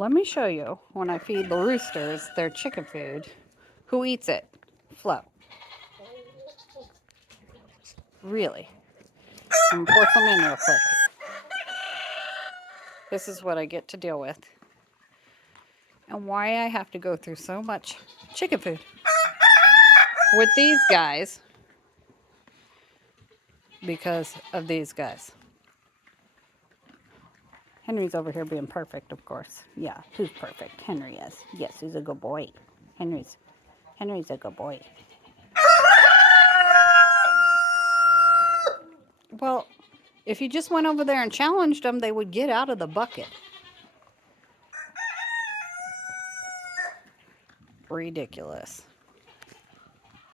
Let me show you when I feed the roosters their chicken food. Who eats it? Flo. Really? I'm gonna pour some in real quick. This is what I get to deal with. And why I have to go through so much chicken food. With these guys. Because of these guys. Henry's over here being perfect, of course. Yeah, who's perfect? Henry is. Yes, he's a good boy. Henry's a good boy. Well, if you just went over there and challenged them, they would get out of the bucket. Ridiculous.